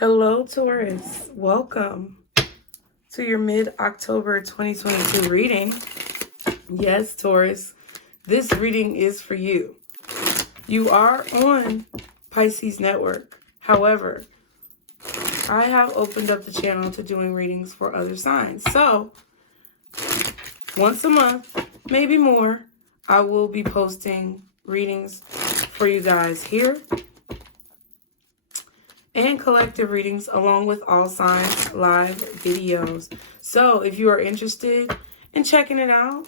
Hello, Taurus. Welcome to your mid-October 2022 reading. Yes, Taurus, this reading is for you. You are on Pisces Network. However, I have opened up the channel to doing readings for other signs. So, once a month, maybe more, I will be posting readings for you guys here and collective readings along with all signs live videos. So if you are interested in checking it out,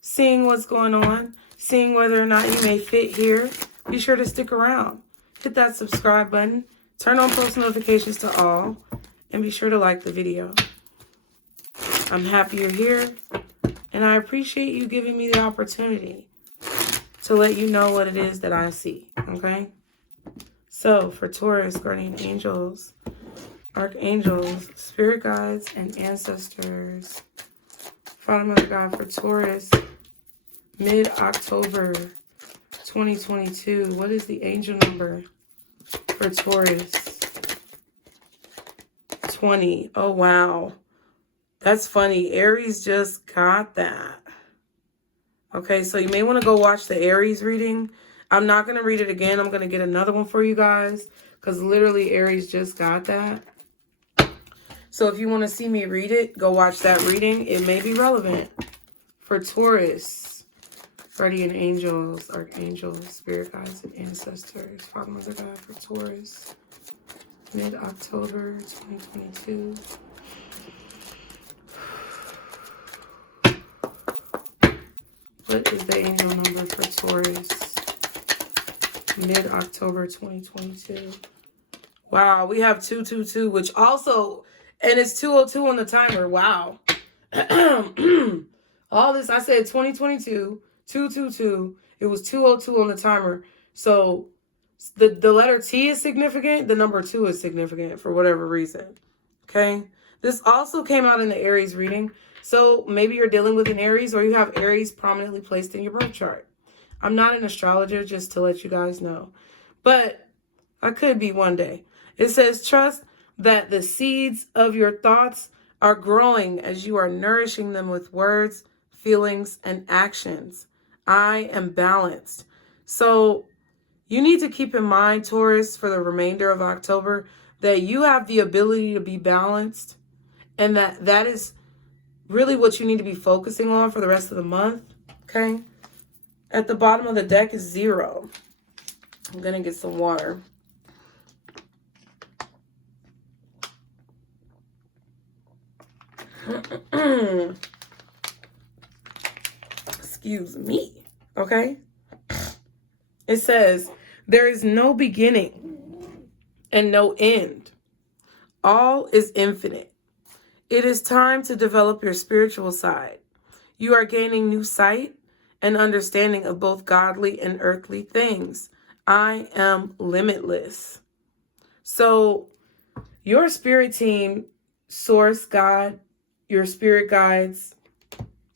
seeing what's going on, seeing whether or not you may fit here, be sure to stick around. Hit that subscribe button, turn on post notifications to all, and be sure to like the video. I'm happy you're here, and I appreciate you giving me the opportunity to let you know what it is that I see, okay? So, for Taurus, guardian angels, archangels, spirit guides, and ancestors. Father, Mother, God, for Taurus, mid-October 2022. What is the angel number for Taurus? 20. Oh, wow. That's funny. Aries just got that. Okay, so you may want to go watch the Aries reading. I'm not going to read it again. I'm going to get another one for you guys because literally Aries just got that. So if you want to see me read it, go watch that reading. It may be relevant for Taurus, guardian angels, archangels, spirit guides, and ancestors. Father, Mother, God, for Taurus, mid-October 2022. What is the angel number for Taurus? Mid-October 2022. Wow, we have 222, which also, and it's 202 on the timer. Wow. All this, I said 2022, 222. It was 202 on the timer. So the letter T is significant. The number 2 is significant for whatever reason. Okay. This also came out in the Aries reading. So maybe you're dealing with an Aries or you have Aries prominently placed in your birth chart. I'm not an astrologer, just to let you guys know. But I could be one day. It says, trust that the seeds of your thoughts are growing as you are nourishing them with words, feelings, and actions. I am balanced. So you need to keep in mind, Taurus, for the remainder of October, that you have the ability to be balanced. And that is really what you need to be focusing on for the rest of the month. Okay? At the bottom of the deck is 0. I'm going to get some water. Excuse me. Okay? It says, there is no beginning and no end. All is infinite. It is time to develop your spiritual side. You are gaining new sight and understanding of both godly and earthly things. I am limitless. So your spirit team, source, God, your spirit guides,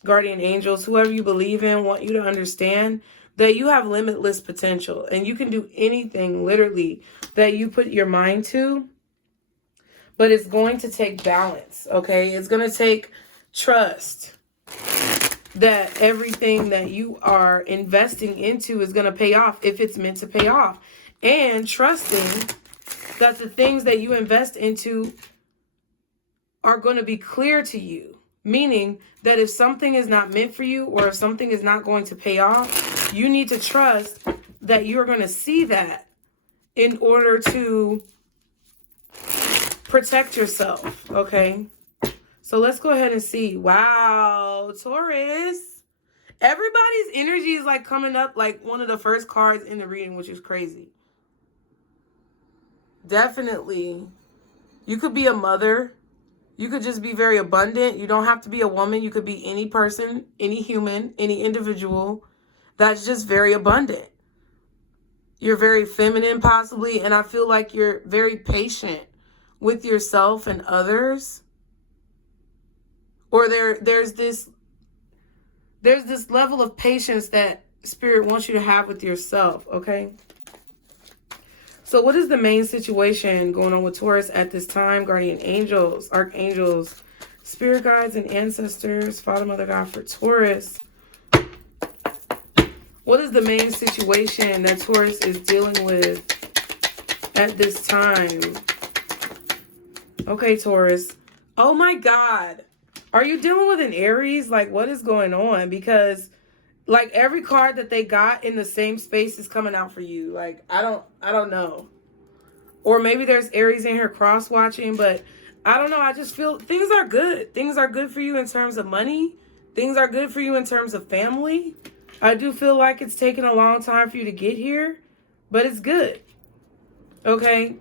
guardian angels, whoever you believe in, want you to understand that you have limitless potential and you can do anything literally that you put your mind to, but it's going to take balance, okay? It's going to take trust that everything that you are investing into is going to pay off if it's meant to pay off. And trusting that the things that you invest into are going to be clear to you. Meaning that if something is not meant for you or if something is not going to pay off, you need to trust that you're going to see that in order to protect yourself, okay? So let's go ahead and see. Wow, Taurus. Everybody's energy is like coming up like one of the first cards in the reading, which is crazy. Definitely. You could be a mother. You could just be very abundant. You don't have to be a woman. You could be any person, any human, any individual that's just very abundant. You're very feminine possibly, and I feel like you're very patient with yourself and others. Or there's this level of patience that Spirit wants you to have with yourself, okay? So what is the main situation going on with Taurus at this time? Guardian angels, archangels, spirit guides, and ancestors. Father, Mother, God for Taurus. What is the main situation that Taurus is dealing with at this time? Okay, Taurus. Oh my God. Are you dealing with an Aries? Like, what is going on? Because like every card that they got in the same space is coming out for you. Like, I don't know. Or maybe there's Aries in here cross watching, but I don't know. I just feel things are good. Things are good for you in terms of money. Things are good for you in terms of family. I do feel like it's taken a long time for you to get here, but it's good. Okay.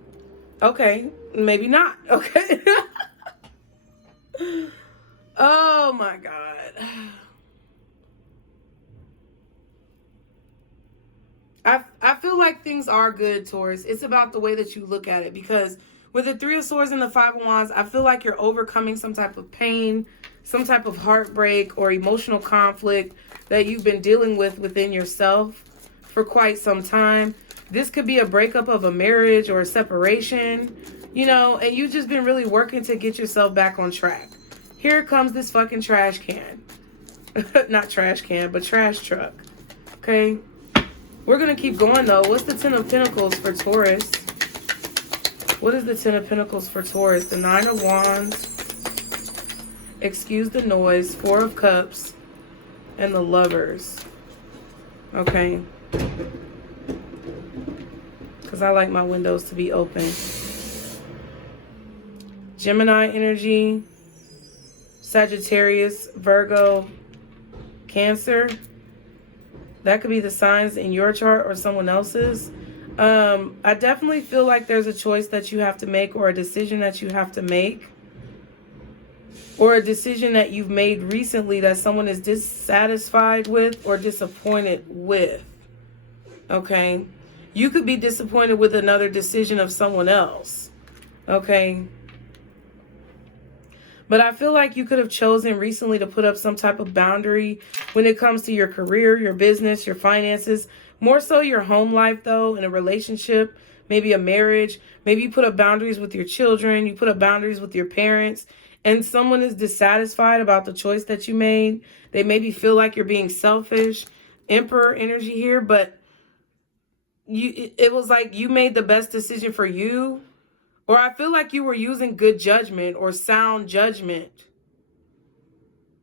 Okay. Maybe not. Okay. Oh my God. I feel like things are good, Taurus. It's about the way that you look at it, because with the Three of Swords and the Five of Wands, I feel like you're overcoming some type of pain, some type of heartbreak or emotional conflict that you've been dealing with within yourself for quite some time. This could be a breakup of a marriage or a separation, you know, and you've just been really working to get yourself back on track. Here comes this fucking trash can. Not trash can, but trash truck. Okay? We're going to keep going, though. What's the Ten of Pentacles for Taurus? What is the Ten of Pentacles for Taurus? The Nine of Wands. Excuse the noise. Four of Cups. And the Lovers. Okay. Because I like my windows to be open. Gemini energy. Sagittarius. Virgo. Cancer. That could be the signs in your chart or someone else's. I definitely feel like there's a choice that you have to make, or a decision that you have to make, or a decision that you've made recently that someone is dissatisfied with or disappointed with. Okay? You could be disappointed with another decision of someone else. Okay? But I feel like you could have chosen recently to put up some type of boundary when it comes to your career, your business, your finances. More so your home life, though, in a relationship, maybe a marriage. Maybe you put up boundaries with your children. You put up boundaries with your parents. And someone is dissatisfied about the choice that you made. They maybe feel like you're being selfish. Emperor energy here. But it was like you made the best decision for you. Or I feel like you were using good judgment or sound judgment.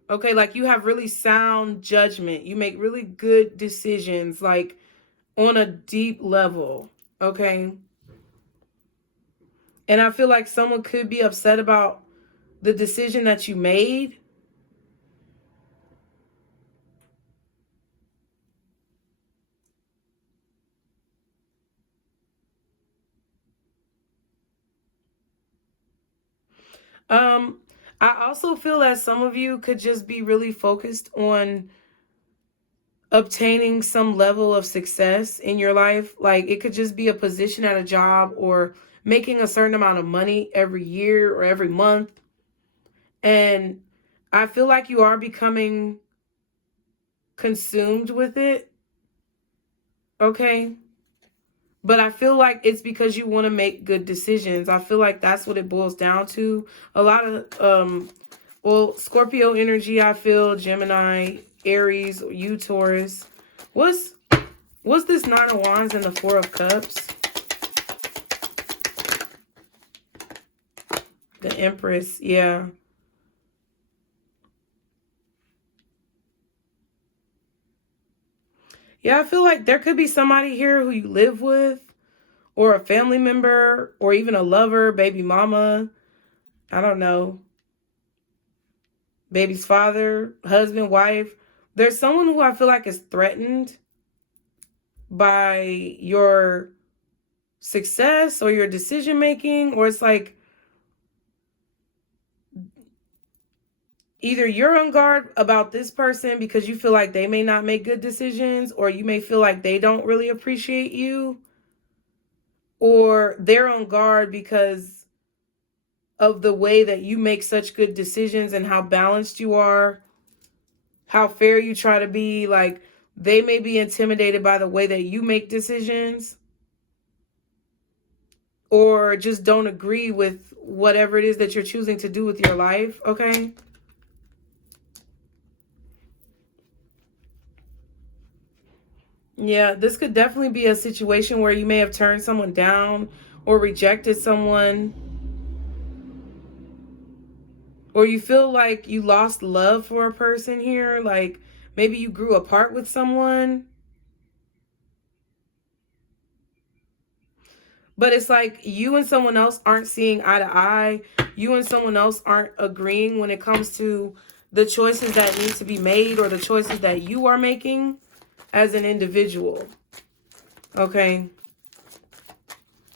Okay, like you have really sound judgment. You make really good decisions, like on a deep level. Okay. And I feel like someone could be upset about the decision that you made. I also feel that some of you could just be really focused on obtaining some level of success in your life. Like it could just be a position at a job, or making a certain amount of money every year or every month. And I feel like you are becoming consumed with it. Okay. But I feel like it's because you want to make good decisions. I feel like that's what it boils down to. A lot of, well, Scorpio energy, I feel, Gemini, Aries, you Taurus. What's this Nine of Wands and the Four of Cups? The Empress, yeah. Yeah, I feel like there could be somebody here who you live with, or a family member, or even a lover, baby mama. I don't know. Baby's father, husband, wife. There's someone who I feel like is threatened by your success or your decision making, or it's like either you're on guard about this person because you feel like they may not make good decisions, or you may feel like they don't really appreciate you, or they're on guard because of the way that you make such good decisions and how balanced you are, how fair you try to be. Like they may be intimidated by the way that you make decisions. or just don't agree with whatever it is that you're choosing to do with your life, okay? Yeah, this could definitely be a situation where you may have turned someone down or rejected someone, or you feel like you lost love for a person here, like maybe you grew apart with someone. But it's like you and someone else aren't seeing eye to eye. You and someone else aren't agreeing when it comes to the choices that need to be made or the choices that you are making as an individual. Okay?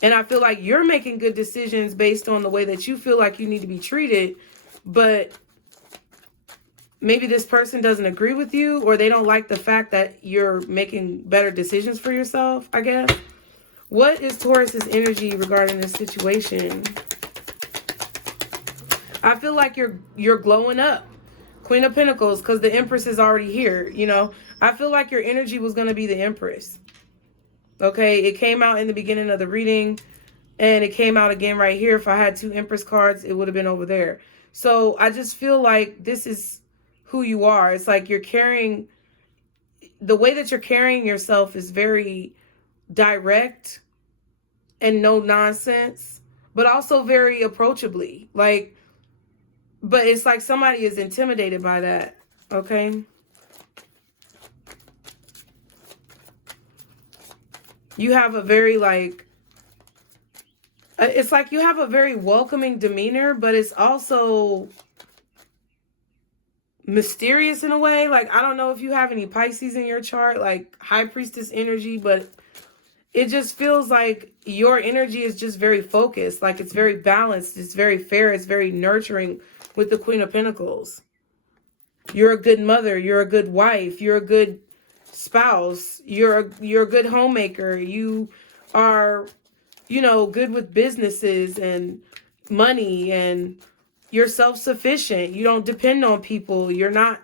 And I feel like you're making good decisions based on the way that you feel like you need to be treated. But maybe this person doesn't agree with you, or they don't like the fact that you're making better decisions for yourself, I guess. What is Taurus's energy regarding this situation? I feel like you're glowing up. Queen of Pentacles, because the Empress is already here, you know. I feel like your energy was going to be the Empress. Okay, it came out in the beginning of the reading, and it came out again right here. If I had two Empress cards, it would have been over there. So I just feel like this is who you are. It's like you're carrying, the way that you're carrying yourself is very direct and no nonsense, but also very approachably. Like, but it's like somebody is intimidated by that, okay? You have a very, like, it's like you have a very welcoming demeanor, but it's also mysterious in a way. Like, I don't know if you have any Pisces in your chart, like High Priestess energy, but it just feels like your energy is just very focused. Like, it's very balanced. It's very fair. It's very nurturing with the Queen of Pentacles. You're a good mother. You're a good wife. You're a good spouse. You're a good homemaker. You are, you know, good with businesses and money, and you're self-sufficient. You don't depend on people. You're not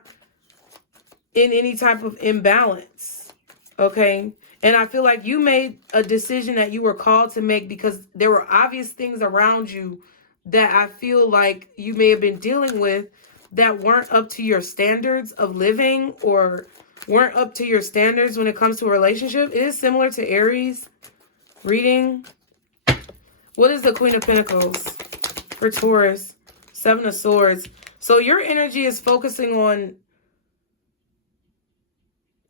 in any type of imbalance. Okay? And I feel like you made a decision that you were called to make because there were obvious things around you that I feel like you may have been dealing with that weren't up to your standards of living, or weren't up to your standards when it comes to a relationship. It is similar to Aries reading. What is the Queen of Pentacles for Taurus? Seven of Swords. So your energy is focusing on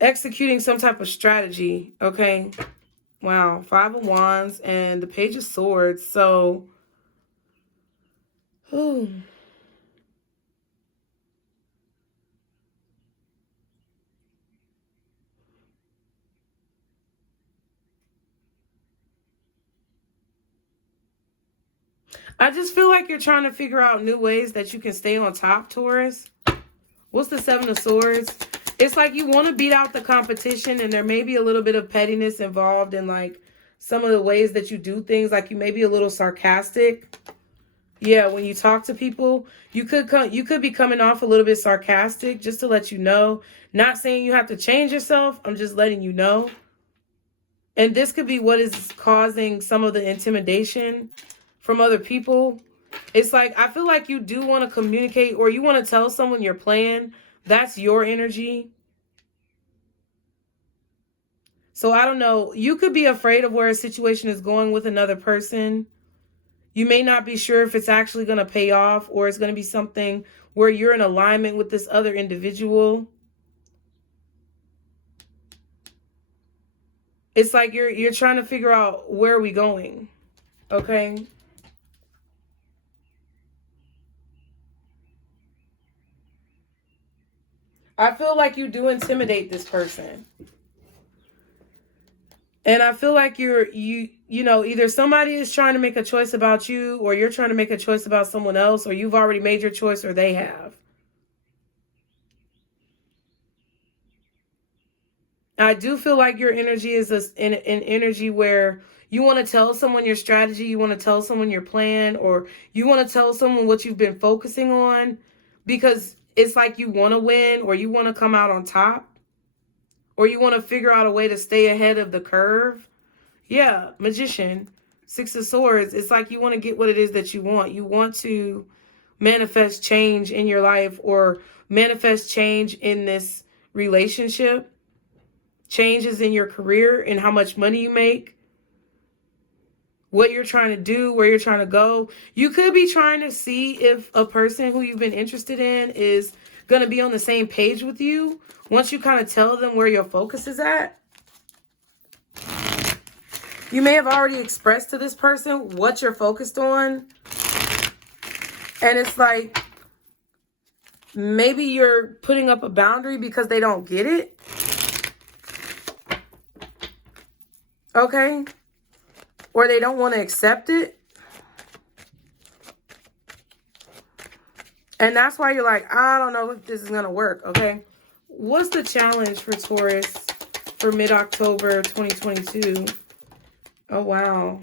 executing some type of strategy, okay? Wow, Five of Wands and the Page of Swords. So, I just feel like you're trying to figure out new ways that you can stay on top, Taurus. What's the Seven of Swords? It's like you want to beat out the competition, and there may be a little bit of pettiness involved in like some of the ways that you do things. Like you may be a little sarcastic. Yeah, when you talk to people, you could be coming off a little bit sarcastic, just to let you know. Not saying you have to change yourself. I'm just letting you know. And this could be what is causing some of the intimidation from other people. It's like, I feel like you do want to communicate, or you want to tell someone your plan. That's your energy. So I don't know. You could be afraid of where a situation is going with another person. You may not be sure if it's actually going to pay off, or it's going to be something where you're in alignment with this other individual. It's like you're trying to figure out, where are we going? Okay? I feel like you do intimidate this person. And I feel like you know, either somebody is trying to make a choice about you, or you're trying to make a choice about someone else, or you've already made your choice, or they have. I do feel like your energy is an energy where you want to tell someone your strategy, you want to tell someone your plan, or you want to tell someone what you've been focusing on, because it's like you want to win, or you want to come out on top, or you want to figure out a way to stay ahead of the curve. Yeah, Magician. Six of Swords, it's like you want to get what it is that you want. You want to manifest change in your life or manifest change in this relationship. Changes in your career and how much money you make. What you're trying to do, where you're trying to go. You could be trying to see if a person who you've been interested in is going to be on the same page with you. Once you kind of tell them where your focus is at. You may have already expressed to this person what you're focused on. And it's like, maybe you're putting up a boundary because they don't get it. Okay? Or they don't want to accept it. And that's why you're like, I don't know if this is going to work, okay? What's the challenge for Taurus for mid-October 2022? Oh, wow.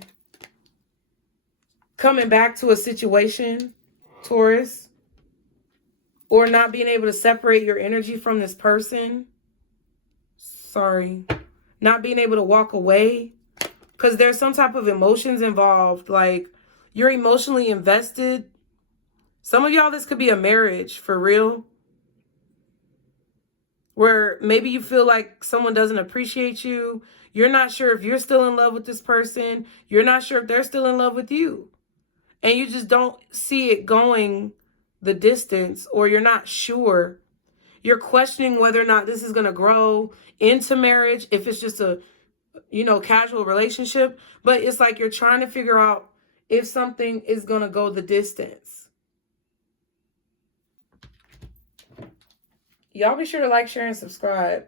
Coming back to a situation, Taurus. Or not being able to separate your energy from this person. Sorry. Not being able to walk away. Because there's some type of emotions involved. Like, you're emotionally invested. Some of y'all, this could be a marriage, for real. Where maybe you feel like someone doesn't appreciate you. You're not sure if you're still in love with this person. You're not sure if they're still in love with you. And you just don't see it going the distance. Or you're not sure. You're questioning whether or not this is going to grow into marriage. If it's just a, you know, casual relationship. But it's like you're trying to figure out if something is going to go the distance. Y'all be sure to like, share, and subscribe.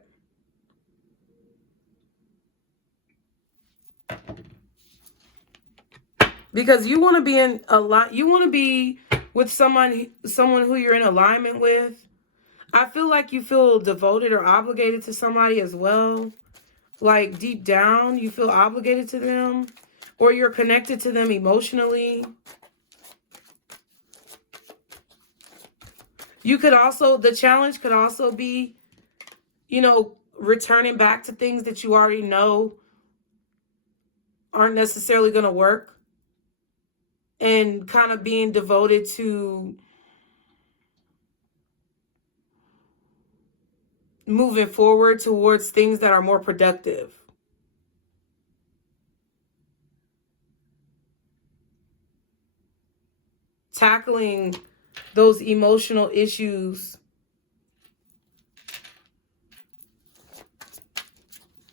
Because you want to be in a lot. You want to be with someone who you're in alignment with. I feel like you feel devoted or obligated to somebody as well. Like deep down, you feel obligated to them. Or you're connected to them emotionally. You could also, the challenge could also be, you know, returning back to things that you already know aren't necessarily going to work. And kind of being devoted to moving forward towards things that are more productive. Tackling those emotional issues.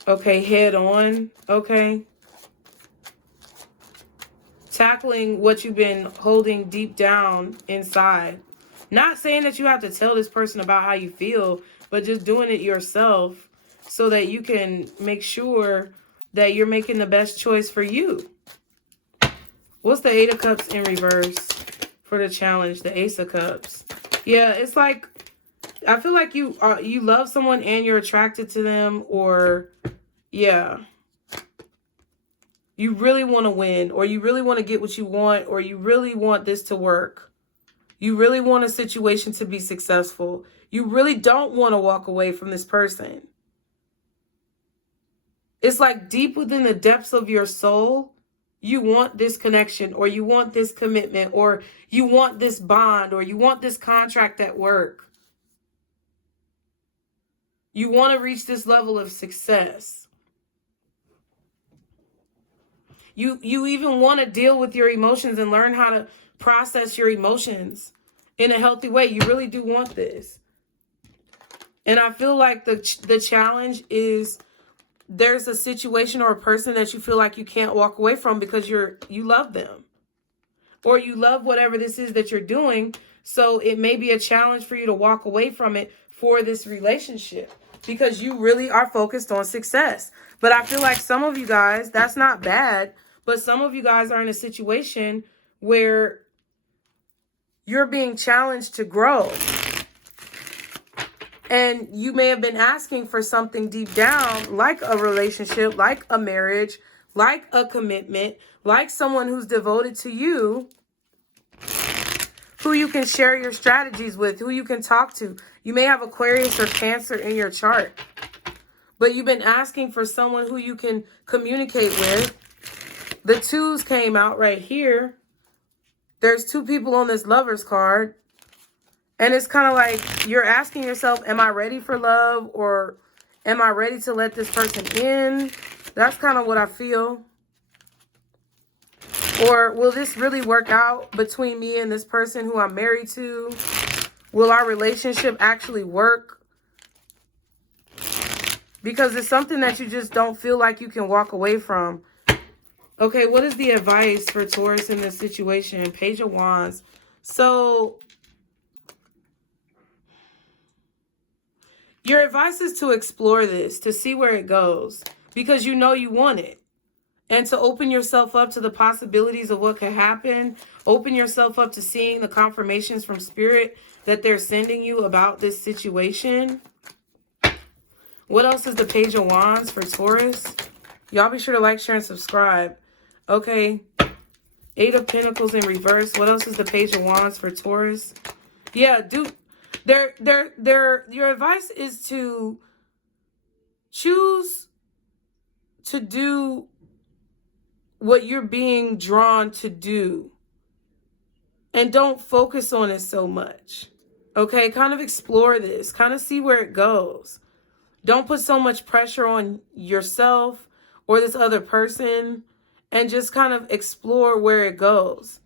Okay, head on. Okay. Tackling what you've been holding deep down inside. Not saying that you have to tell this person about how you feel, but just doing it yourself so that you can make sure that you're making the best choice for you. What's the Eight of Cups in reverse for the challenge? The Ace of Cups. Yeah, it's like, I feel like you love someone and you're attracted to them, or yeah. You really want to win, or you really want to get what you want, or you really want this to work. You really want a situation to be successful. You really don't want to walk away from this person. It's like deep within the depths of your soul, you want this connection, or you want this commitment, or you want this bond, or you want this contract at work. You want to reach this level of success. You even want to deal with your emotions and learn how to process your emotions in a healthy way. You really do want this. And I feel like the challenge is there's a situation or a person that you feel like you can't walk away from because you love them. Or you love whatever this is that you're doing. So it may be a challenge for you to walk away from it for this relationship. Because you really are focused on success. But I feel like some of you guys, that's not bad. But some of you guys are in a situation where you're being challenged to grow. And you may have been asking for something deep down, like a relationship, like a marriage, like a commitment, like someone who's devoted to you, who you can share your strategies with, who you can talk to. You may have Aquarius or Cancer in your chart. But you've been asking for someone who you can communicate with. The 2s came out right here. There's 2 people on this Lovers card. And it's kind of like you're asking yourself, am I ready for love? Or am I ready to let this person in? That's kind of what I feel. Or will this really work out between me and this person who I'm married to? Will our relationship actually work? Because it's something that you just don't feel like you can walk away from. Okay, what is the advice for Taurus in this situation? Page of Wands. So, your advice is to explore this, to see where it goes. Because you know you want it. And to open yourself up to the possibilities of what could happen. Open yourself up to seeing the confirmations from Spirit that they're sending you about this situation. What else is the Page of Wands for Taurus? Y'all be sure to like, share, and subscribe. Okay. 8 of Pentacles in reverse. What else is the Page of Wands for Taurus? Yeah, your advice is to choose to do what you're being drawn to do. And don't focus on it so much. Okay, kind of explore this. Kind of see where it goes. Don't put so much pressure on yourself or this other person. And just kind of explore where it goes.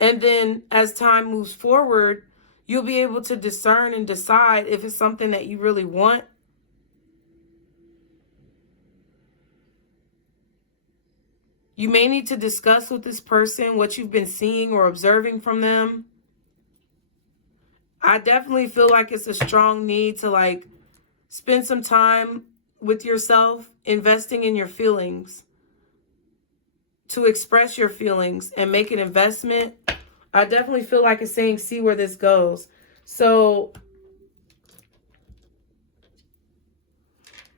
And then as time moves forward, you'll be able to discern and decide if it's something that you really want. You may need to discuss with this person what you've been seeing or observing from them. I definitely feel like it's a strong need to like spend some time with yourself, investing in your feelings, to express your feelings and make an investment. I definitely feel like it's saying, see where this goes. So,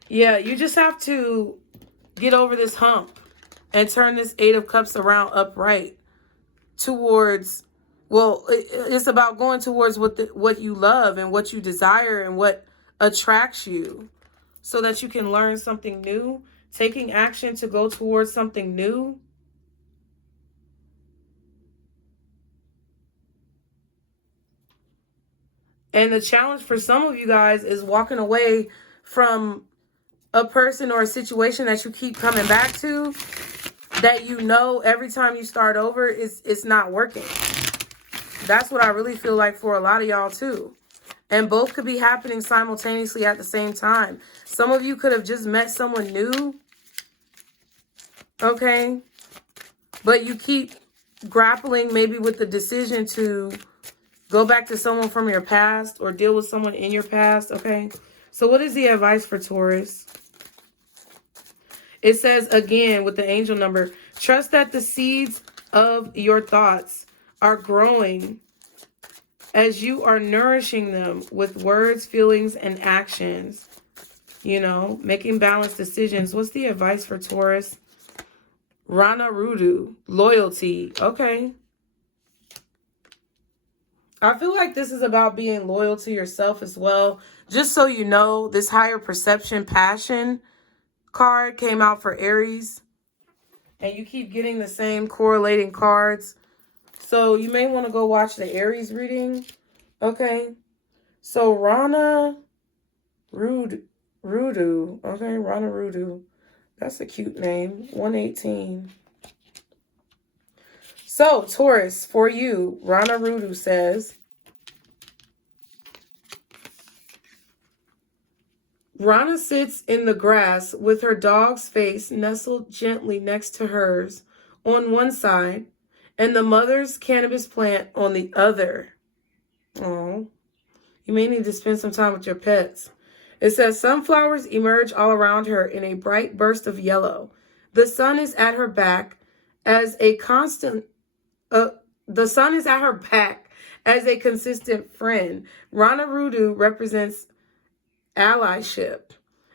yeah, you just have to get over this hump and turn this 8 of Cups around upright towards, well, it's about going towards what you love and what you desire and what attracts you so that you can learn something new, taking action to go towards something new. And the challenge for some of you guys is walking away from a person or a situation that you keep coming back to, that you know every time you start over, it's not working. That's what I really feel like for a lot of y'all too. And both could be happening simultaneously at the same time. Some of you could have just met someone new. Okay. But you keep grappling maybe with the decision to go back to someone from your past or deal with someone in your past. Okay. So what is the advice for Taurus? It says, again, with the angel number, trust that the seeds of your thoughts are growing as you are nourishing them with words, feelings, and actions. You know, making balanced decisions. What's the advice for Taurus? Rana Rudu, loyalty. Okay. I feel like this is about being loyal to yourself as well. Just so you know, this higher perception, passion card came out for Aries. And you keep getting the same correlating cards. So you may want to go watch the Aries reading. Okay. So Rana Rudu. Okay, Rana Rudu. That's a cute name. 118. So, Taurus, for you, Rana Rudu says, Rana sits in the grass with her dog's face nestled gently next to hers on one side and the mother's cannabis plant on the other. Oh, you may need to spend some time with your pets. It says, sunflowers emerge all around her in a bright burst of yellow. The sun is at her back as a constant... the sun is at her back as a consistent friend. Rana Rudu represents allyship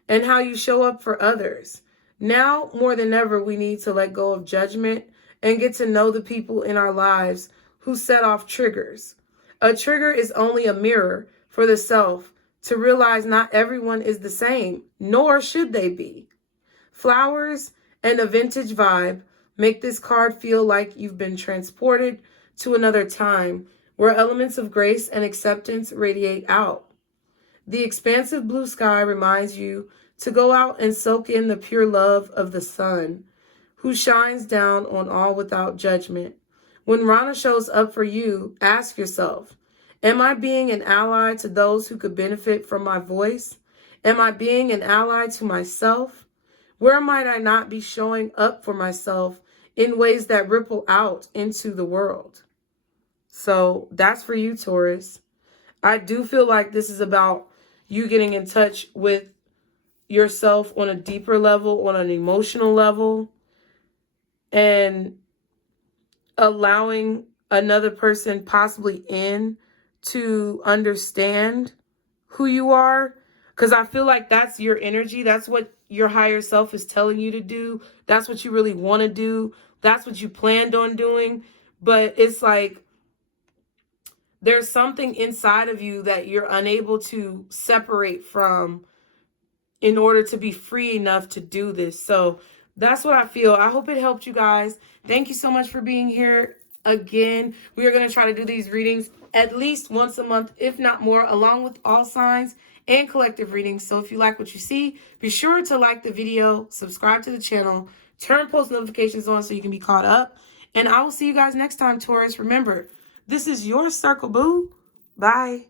and how you show up for others. Now, more than ever, we need to let go of judgment and get to know the people in our lives who set off triggers. A trigger is only a mirror for the self to realize not everyone is the same, nor should they be. Flowers and a vintage vibe, Make this card feel like you've been transported to another time where elements of grace and acceptance radiate out. The expansive blue sky reminds you to go out and soak in the pure love of the sun, who shines down on all without judgment. When Rana shows up for you, ask yourself, am I being an ally to those who could benefit from my voice? Am I being an ally to myself? Where might I not be showing up for myself in ways that ripple out into the world? So that's for you, Taurus. I do feel like this is about you getting in touch with yourself on a deeper level, on an emotional level, and allowing another person possibly in to understand who you are. Because I feel like that's your energy. That's what your higher self is telling you to do. That's what you really want to do. That's what you planned on doing. But it's like there's something inside of you that you're unable to separate from in order to be free enough to do this. So that's what I feel. I hope it helped you guys. Thank you so much for being here again. We are going to try to do these readings at least once a month, if not more, along with all signs and collective readings. So if you like what you see, be sure to like the video, subscribe to the channel, turn post notifications on so you can be caught up. And I will see you guys next time, Taurus. Remember, this is your circle, boo. Bye.